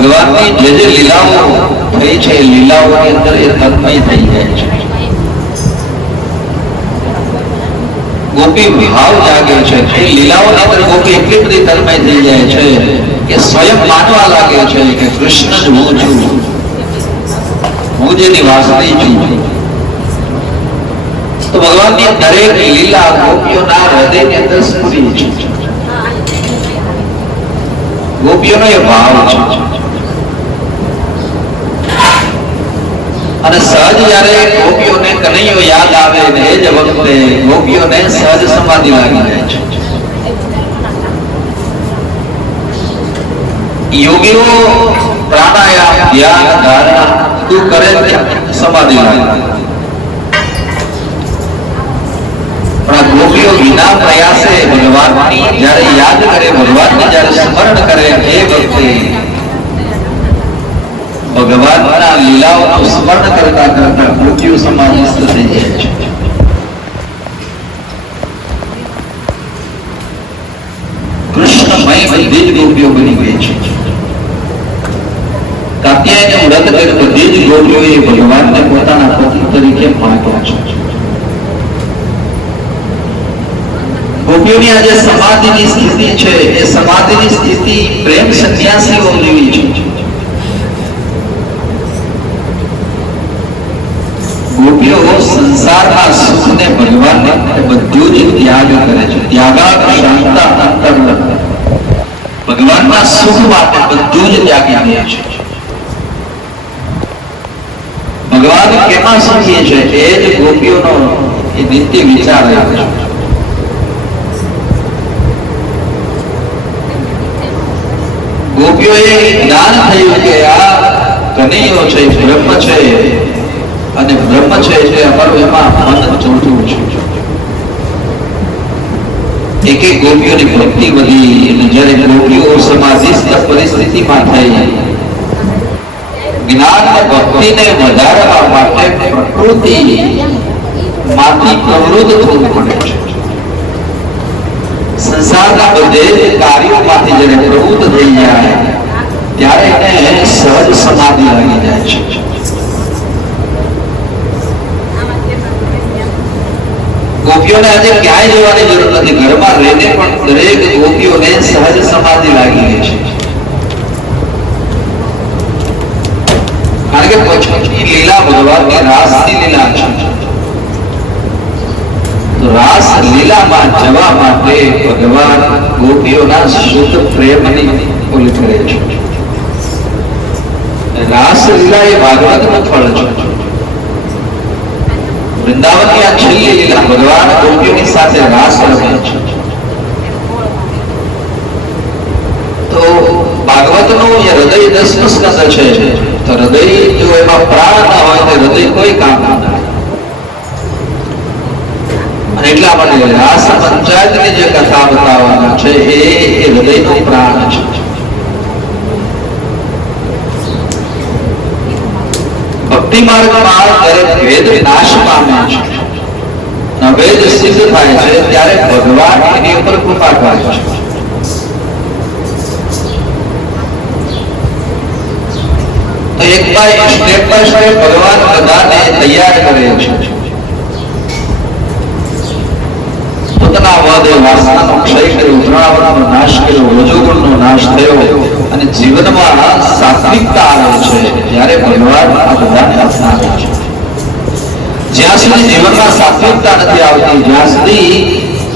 ભગવાનની જે લીલાઓ થઈ છે લીલાઓની અંદર એ તન્મય થઈ જાય છે, ગોપી ભાવ જાગે છે એ લીલાઓની અંદર ગોપી એટલી બધી તન્મય થઈ જાય છે કે સ્વયં માનવા લાગે છે કે કૃષ્ણ જ હું છું, હું જેની વાસળી છું. તો ભગવાનની દરેક લીલા ગોપીઓના હૃદયની અંદર સ્ફુરી છે, ગોપીઓનો એ ભાવ છે. અને સહજ જયારે ગોપીઓને કનૈયો યાદ આવે ને એ જ વખતે ગોપીઓને સહજ સમાધિ લાગી જાય છે. યોગીઓ પ્રાણાયામ ધ્યાન ધારણા બધું કરે ત્યાં સમાધિ લાગે, પણ ગોપીઓ વિના પ્રયાસે ભગવાનની જયારે યાદ કરે, ભગવાનને જયારે સ્મરણ કરે એ વખતે ભગવાનના લીલાઓનું સ્મરણ કરતા કરતા ગોપીઓ સમાધિસ્થ થઈ જાય છે. કૃષ્ણમય બધી જ ગોપીઓ બની ગઈ છે. કાત્યાયને વ્રત કરી બધી જ ગોપીઓએ ભગવાનને પોતાના પતિ તરીકે માન્યા છે. ગોપીઓની આજે સમાધિની સ્થિતિ છે એ સમાધિની સ્થિતિ પ્રેમ સંન્યાસીઓ જેવી છે. ગોપીઓ સંસારના સુખને ભગવાનને બધું જ ત્યાગ કરે છે. ત્યાગા શાંતા અંતર, ભગવાનના સુખ માટે બધું જ ત્યાગી દે છે. ભગવાન કેમાં સુખી છે એ જ ગોપીઓનો એ નિત્ય વિચાર છે. ગોપીઓએ જ્ઞાન થયું કે આ કનૈયો છે, બ્રહ્મ છે, અને બ્રહ્મ છે એટલે અમારું એમાં મન ચોંટવું છે. એક એક ગોપીઓની ભક્તિ વધી અને જ્યારે ગોપીઓ સમાધિસ્થ પરિસ્થિતિમાં થઈ, જ્ઞાન અને ભક્તિને વધારવા માટે પ્રકૃતિ માંથી પ્રવૃત્ત થવું પડે છે. સંસારના બધે કાર્યોમાંથી જ્યારે પ્રવૃત્ત થઈ જાય ત્યારે એને સહજ સમાધિ લાગી જાય છે. ગોપીઓને આજે ક્યાંય જવાની જરૂર નથી, ઘરમાં રહીને પણ દરેક ગોપીઓને સહજ સમાધિ લાગી ગઈ છે. કારણ કે પછીની લીલા ભગવાનની રાસની લીલા છે. તો રાસ લીલામાં જવા માટે ભગવાન ગોપીઓના શુદ્ધ પ્રેમની ઓલી કરે છે. રાસ લીલા એ ભાગવતનું ફળ છે. વૃંદાવનની આ છેલ્લી લીલા ભગવાન ગોપીઓની સાથે રાસ રમે છે. તો ભાગવતનું એ હૃદય 10 સ્કંદ છે. તો હૃદય જો એમાં પ્રાણ ના હોય તો હૃદય કોઈ કામ ના થાય. અને એટલા માટે રાસ પંચાયતની જે કથા બતાવવાના છે એ હૃદયનો પ્રાણ છે. ભક્તિ માર્ગમાં દરેક ભેદ નાશ પામે છે, ભેદ સિદ્ધ થાય છે ત્યારે ભગવાન એની ઉપર કૃપા કરે છે. તો એક બાય સ્ટેપ ભગવાન બધાને તૈયાર કરે છે. પોતાના વાદે વાસનાનો ક્ષય કર્યો, તૃણાવરણનો નાશ કર્યો, રજોગુણનો નાશ થયો અને જીવનમાં સાત્વિકતા આવે છે ત્યારે ભગવાન આ બધાને અપનાવે છે. જ્યાં સુધી જીવનમાં સાત્વિકતા નથી આવતી, જ્યાં સુધી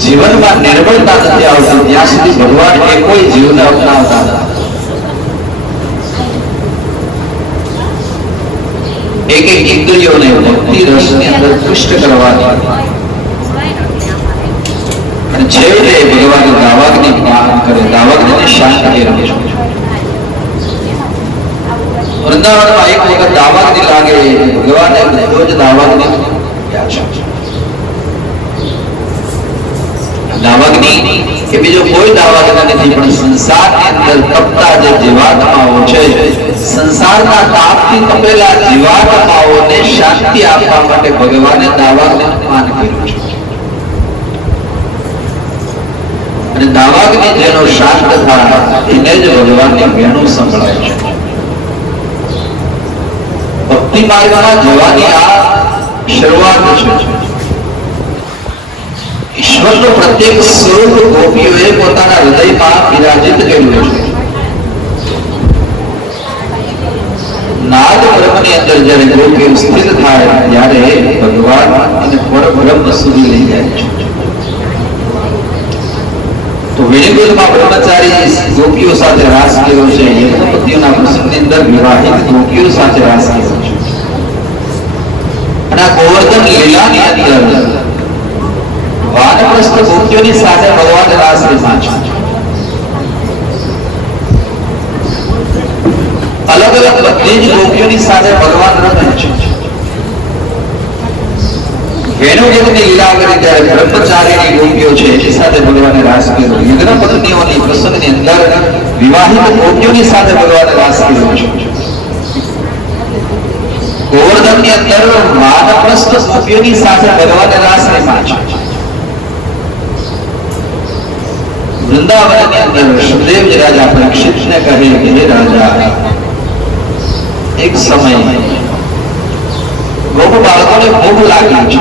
જીવનમાં નિર્બળતા નથી આવતી, ત્યાં સુધી ભગવાન એ કોઈ જીવને અપનાવતા નથી. એક એક ઇન્દ્રિયોને ભક્તિ રસની અંદર પુષ્ટ કરવાની અને છેવટે ભગવાન દાવાગ્નિ પાન કરે, દાવાગ્નિને શાંત કરે. વૃંદાવનમાં એક વખત દાવાગ્નિ લાગે, ભગવાને બધો જ દાવાગ્નિ દાવાગ્નિ કે બીજો કોઈ દાવાગ્નિ નથી, પણ સંસારની અંદર તપતા જે જીવાત્માઓ છે, સંસારના તાપથી તપેલા જીવાત્માઓને શાંતિ આપવા માટે ભગવાને દાવાગ્નિ પાન કર્યું છે. અને દાવાગ્નિ જેનો શાંત થાય એને જ ભગવાનની વેણુ સંભળાય છે. ભક્તિ માર્ગમાં જવાની આ શરૂઆત છે. ઈશ્વરનું પ્રત્યેક સ્વરૂપ ગોપીઓએ પોતાના હૃદયમાં વિરાજિત કર્યું છે. નાદ બ્રહ્મની અંદર જ્યારે ગોપીઓ સ્થિત થાય ત્યારે ભગવાન અને પરબ્રહ્મ સુધી લઈ જાય છે. તો વેણુગોલમાં બ્રહ્મચારી ગોપીઓ સાથે રાસ કર્યો છે. યજ્ઞપતિઓના પ્રસંગની અંદર વિવાહિત ગોપીઓ સાથે રાસ કર્યો છે. અને આ ગોવર્ધન લીલાની અંદર વાનપ્રસ્થ ગોપીઓની સાથે ભગવાન રાસ રમ્યા છે. અલગ અલગ બધી જ ગોપીઓની સાથે ભગવાન રમે છે. વેણુગોલની લીલા કરી ત્યારે બ્રહ્મચારીની ગોપીઓ છે એની સાથે ભગવાને રાસ કર્યો. યજ્ઞપત્નીઓની પ્રસંગની અંદર વિવાહિત ગોપીઓની સાથે ભગવાને રાસ કર્યો છે. ગોવર્ધનની અંદર વાનપ્રસ્થ ગોપીઓની સાથે ભગવાને રાસ રમ્યા છે. વૃંદાવનની અંદર સુખદેવજી રાજા પરીક્ષિતને કહે કે હે રાજા, એક સમય ગોપ બાળકોને ભૂખ લાગી છે.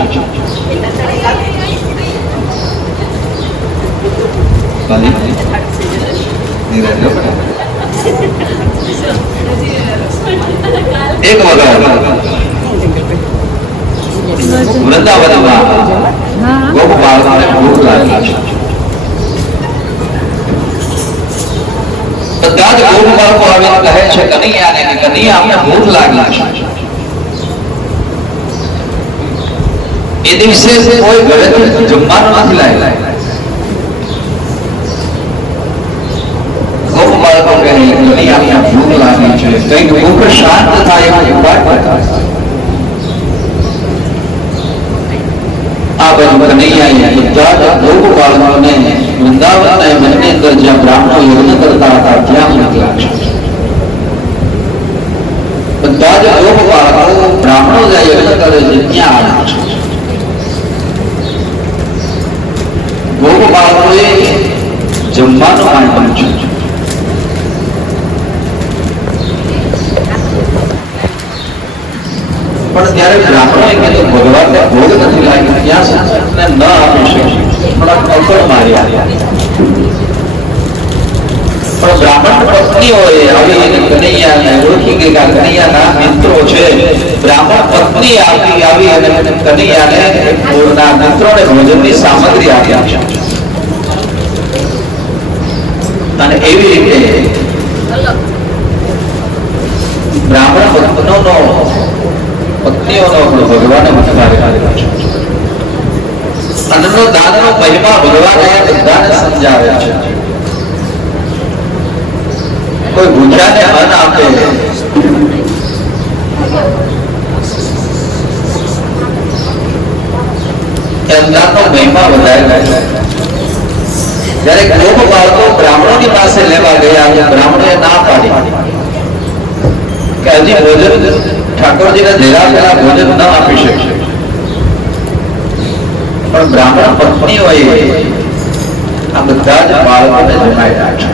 એક વખત વૃંદાવનમાં ગોપ બાળકોને ભૂખ લાગી છે. બધા જ ગોપ બાળકો આવીને કહે છે કનૈયાને કે કનૈયા અમને ભૂખ લાગી છે. એ દિવસે કોઈ ઘરેથી જમવાનું નથી લાવ્યા. ગોપ બાળકો કહે કનૈયા અમને ભૂખ લાગી છે, કંઈક ભૂખ શાંત થાય એવો ઉપાય બતાવો. આ બધું કનૈયાએ બધા જ ગોપ બાળકોને વૃંદાવનના મનની અંદર જ્યાં બ્રાહ્મણો યજ્ઞ કરતા હતા ત્યાં મોકલ્યા છે. બધા જ ગોપ બાળકો બ્રાહ્મણો જ્યાં યજ્ઞ કરે છે ત્યાં આવ્યા છે. ગોપ બાળકોએ જમવાનું માંડ્યું છે. પણ ત્યારે બ્રાહ્મણોએ કીધું ભગવાનને ભોગ નથી લાગ્યો, ત્યાં સુધી ન આપી શકે. થોડા કલ્પડ માર્યા. પણ બ્રાહ્મણ પત્નીઓએ આવીને કનૈયાને ઓળખી ગઈ કે કનૈયાના મિત્રો છે. બ્રાહ્મણ પત્ની આવી અને કનૈયાને પોતાના મિત્રોને ભોજનની સામગ્રી આપી છે. અને એવી રીતે બ્રાહ્મણ પત્નીઓનો ભગવાને મતકાર કર્યો છે. અન્નનો દાનનો મહિમા ભગવાન અહીંયા બધાને સમજાવે છે. કોઈ ભૂખ્યાને અન્ન આપે એ અન્નનો મહિમા વધારે છે. જ્યારે ગોપ બાળકો બ્રાહ્મણોની પાસે લેવા ગયા, બ્રાહ્મણોએ ના પાડી કે હજી ભોજન ઠાકોરજીને ધેરા પેલા ભોજન ન આપી શકશે. પણ બ્રાહ્મણ પત્નીઓએ આ બધા જ બાળકોને જમાડ્યા છે.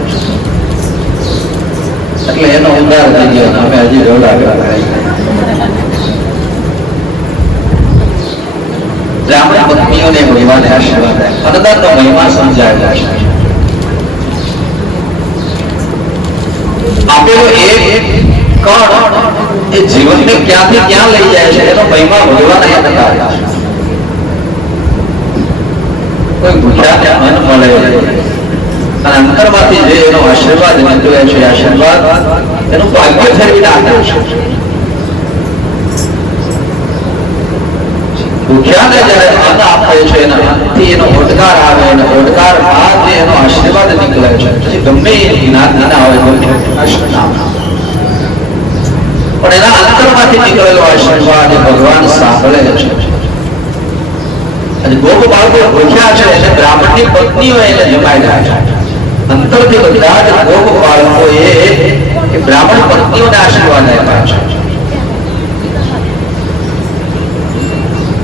એટલે એનો ઉદ્ધાર થઈ ગયો. અમે હજી રોલા બ્રાહ્મણ પત્નીઓને ભગવાને આશીર્વાદ અન્નદાનનો મહિમા સમજાવેલા છે. આપેલો એક કણ એ જીવનને ક્યાંથી ક્યાં લઈ જાય છે એનો મહિમા ભગવાન અહીંયા બતાવ્યા છે. કોઈ ભૂખ્યાને અન્ન મળે અને અંતરમાંથી જે એનો આશીર્વાદ નીકળે છે, આશીર્વાદ એનું ભાગ્ય ફેરવી નાખે છે. ભૂખ્યાને જ્યારે અન્ન આપે છે એનાથી એનો ઓડકાર આવે અને ઓડકાર બાદ જે એનો આશીર્વાદ નીકળે છે, પછી ગમે એ જ્ઞાન ના હોય પણ એના અંતરમાંથી નીકળેલો આશીર્વાદ ભગવાન સાંભળે છે. અને ગોપ બાળકો ભૂખ્યા છે અને બ્રાહ્મણની પત્નીઓ એને જમાડ્યા છે. અંતરથી બધા જ ગોપ બાળકોએ બ્રાહ્મણ પત્નીઓને આશીર્વાદ આપ્યા છે.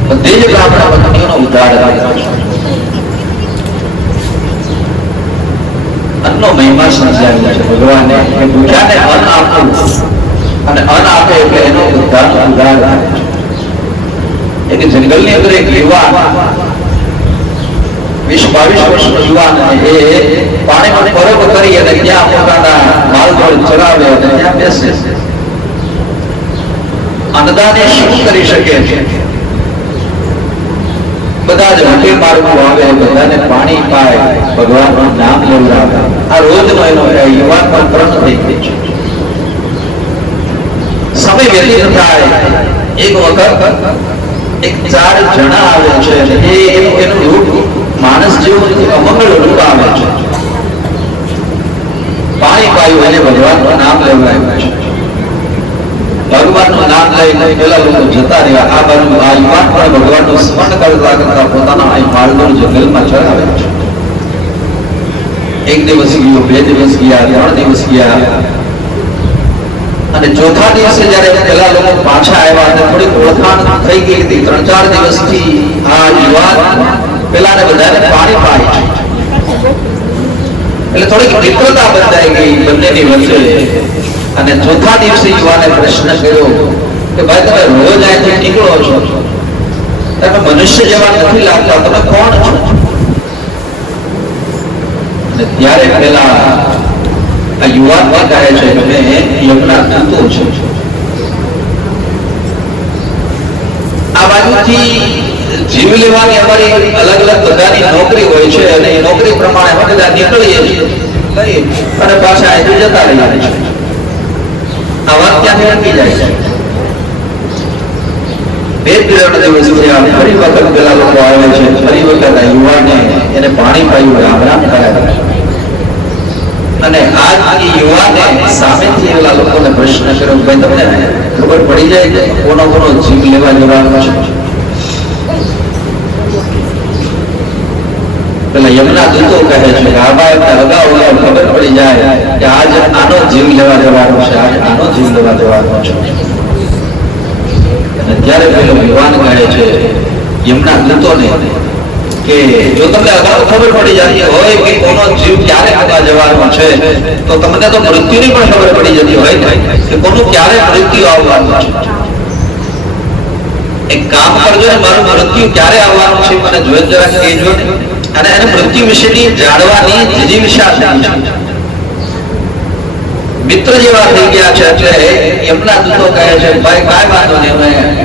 બધી જ બ્રાહ્મણ પત્નીઓનો ઉદ્ધાર થયો છે. અન્નનો મહિમા સમજાવ્યો છે ભગવાને. ભૂખ્યાને અન્ન આપવું અને અન્ન આપે એટલે એનો બધાનો ઉધાર થાય છે. એક જંગલની અંદર એક યુવાન 20-22 વર્ષનો યુવાન એ પાણીમાં પરબ કરી અને ત્યાં પોતાના માલઢોર ચરાવે અને ત્યાં બેસે. અન્નદાન એ શું કરી શકે છે? બધા જ મોટે માર્ગો આવે, બધાને પાણી પાય, ભગવાનનું નામ લેવડાવે. આ રોજનો એનો યુવાનનો ક્રમ થઈ ગયો છે. સમય વ્યતીત થાય, એક વખત એક 4 જણા આવે છે. એનું રૂપ માણસ જેવું અમંગળ રૂપ આવે છે. પાણી પાયું અને ભગવાનનું નામ લેવડાવ્યું છે. ભગવાનનું નામ લઈને પેલા લોકો જતા રહ્યા. આ બાજુ આ યુવાન પણ ભગવાનનું સ્મરણ કરતા કરતા પોતાના અહીં માલદોર જંગલમાં ચરાવે છે. 1 દિવસ ગયો, 2 દિવસ ગયા, 3 દિવસ ગયા અને ચોથા દિવસે જયારે પેલા લોકો પાછા આવ્યા અને થોડીક ઓળખાણ થઈ ગઈ હતી. 3-4 દિવસથી આ યુવાન પેલાને બધાને પાણી પાય છે. એટલે થોડીક મિત્રતા બંધાઈ ગઈ બંનેની વચ્ચે. અને ચોથા દિવસે યુવાને પ્રશ્ન કર્યો કે ભાઈ તમે રોજ અહીંથી નીકળો છો, તમે મનુષ્ય જેવા નથી લાગતા, તમે કોણ છો? અને ત્યારે પેલા આ યુવાન કહે છે કે મેં યમના દૂતો છું. આ બાજુથી જીવ લેવાની અમારી અલગ અલગ બધાની નોકરી હોય છે અને એ નોકરી પ્રમાણે અમે બધા નીકળીએ છીએ અને પાછા અહીંથી જતા રહીએ છીએ. આ વાત ત્યાંથી અટકી જાય છે. 2-3 દિવસ થયા, ફરી વખત પેલા લોકો આવે છે. ફરી વખત આ યુવાને એને પાણી પાયું, રામ રામ કરાવ્યા અને આજ યુવાને સામેથી એલા લોકોને પ્રશ્ન કર્યો, ભાઈ તમને ખબર પડી જાય કે કોનો કોનો જીવ લેવા જવાનો છે? પેલા યમના દૂતો કહે છે કે આ ભાઈ અગાઉ ખબર પડી જાય કે આજ આનો જીવ લેવા જવાનો છે, આજ આનો જીવ લેવા જવાનો છે. અને ત્યારે પેલો યુવાન કહે છે યમના દૂતોને કે જો તમને અગાઉ ખબર પડી જતી હોય કે કોનો જીવ ક્યારે લેવા જવાનો છે તો તમને તો મૃત્યુની પણ ખબર પડી જતી હોય કે કોનું ક્યારે મૃત્યુ આવવાનું છે. એક કામ કરજો ને, મારું મૃત્યુ ક્યારે આવવાનું છે મને જોઈ જરા કહેજો ને. અને એને મૃત્યુ વિશેની જાણવાની જિજ્ઞાસા થઈ છે. મિત્ર જેવા થઈ ગયા છે. એટલે એમના દૂતો કહે છે ભાઈ કાંઈ વાંધો નહીં,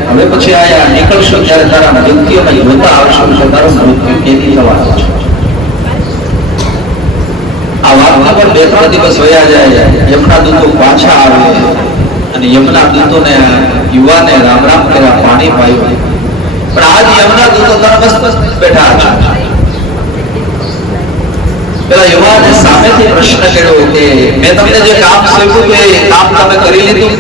હવે પછી આયા નીકળશો ત્યારે તારા મૃત્યુને જોતા આવશું છે, તારું મૃત્યુ કેદી થવાનું છે. આ વાતમાં પણ 2-3 દિવસ વયા જાય. એમના દૂતો પાછા આવે અને યમના દૂતોને યુવાને રામ રામ કર્યા, પાણી પાયું. પણ આજ યમના દૂતો તરફ બેઠા છે. પેલા યુવાને સામેથી પ્રશ્ન કર્યો કે મેં તમને જે કામ સોંપ્યું કે એ કામ તમે કરી લીધું?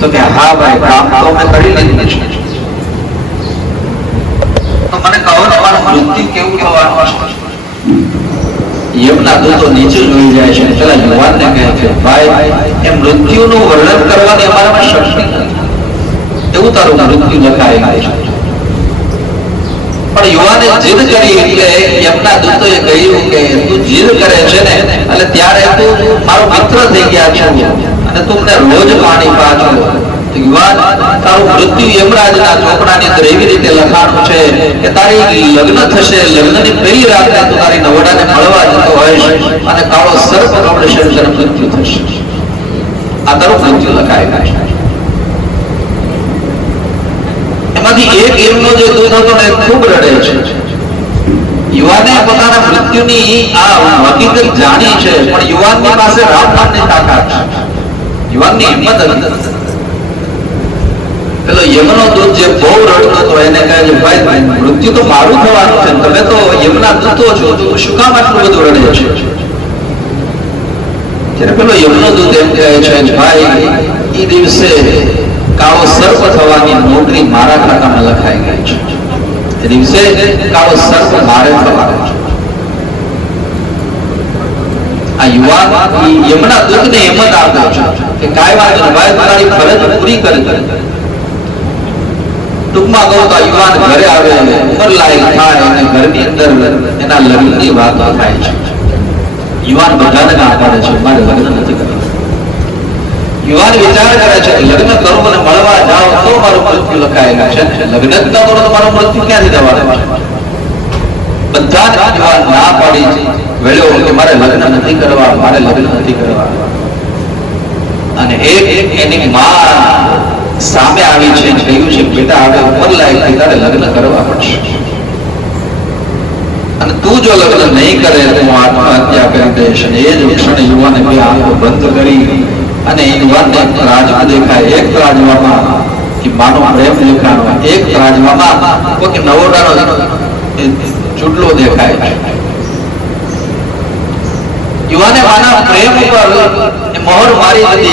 તો કે હા ભાઈ, કામ તો મેં કરી લીધું છે. તો મને કહો ને મારું મૃત્યુ કેવું થવાનું છે? યમના દૂતો નીચે જોઈ જાય છે. પેલા યુવાનને કહે છે ભાઈ એ મૃત્યુનું વર્ણન કરવાની અમારામાં શક્તિ નથી, એવું તારું મૃત્યુ લખાયેલું છે. પણ યુવાને જીદ કરી એટલે યમના દૂતોએ કહ્યું કે તું જીદ કરે છે ને એટલે ત્યારે તું મારો મિત્ર થઈ ગયા છે અને તું મને રોજ પાણી પાછો. યુવાન તારું મૃત્યુ યમરાજના ચોપડાની અંદર એવી રીતે લખાણું છે કે તારી લગ્ન થશે, લગ્નની પહેલી રાત્રે તું તારી નવડાને મળવા જતો હોઈશ અને કાળો સર્પ કવડશે, તને મૃત્યુ થશે. આ તારું મૃત્યુ લખાયેલું છે. એમાંથી એક એમનો જે દૂત હતો ને ખૂબ રડે છે. યુવાને પોતાના મૃત્યુની આ હકીકત જાણી છે, પણ યુવાનની પાસે રામ નામની તાકાત છે, યુવાનની હિંમત હતી. પેલો યમનો દૂત જે બહુ રડતો હતો એને કહે છે ભાઈ મૃત્યુ તો મારું થવાનું છે, તમે તો યમના દૂતો છો, તો શું કામ આટલું બધું રડે છે? ત્યારે પેલો યમનો દૂત એમ કહે છે ભાઈ એ દિવસે કાળો સર્પ થવાની નોકરી મારા ખાતામાં લખાઈ ગઈ છે. એ દિવસે કાળો સર્પ મારે થવાનો છે. આ યુવાન યમના દૂતને હિંમત આપે છે કે કાંઈ વાંધો નહીં ભાઈ, તમારી ફરજ પૂરી કરી. ટૂંકમાં કહું તો યુવાન ઘરે આવે, ઉંમર લાયક થાય અને ઘરની અંદર એના લગ્નની વાતો થાય છે. યુવાન બધાને ના પાડે છે મારે લગ્ન નથી કરવું. યુવાન વિચાર કરે છે કે લગ્ન કરું અને મળવા જાઓ તો મારું મૃત્યુ લખાયેલું છે, લગ્ન જ ન કરો તો મારું મૃત્યુ ક્યાંથી થવાનું છે? બધા જ યુવાન ના પાડી વેળ્યો કે મારે લગ્ન નથી કરવા, મારે લગ્ન નથી કરવા. અને એક એની માં સામે આવી છે, કહ્યું છે બેટા હવે ઉંમર લાયક તારે લગ્ન કરવા પડશે, અને તું જો લગ્ન નહીં કરે તો હું આત્મહત્યા કરી દઈશ. અને એ જ ક્ષણે યુવાને બે આંખો બંધ કરી અને યુવાનને એક રાજમાં દેખાય, એક રાજવામાં કે માનો પ્રેમ દેખાણો, એક રાજવામાં કોઈ નવોડાનો ચૂડલો દેખાય છે. યુવાને માના પ્રેમ ઉપર મોહર મારી હતી.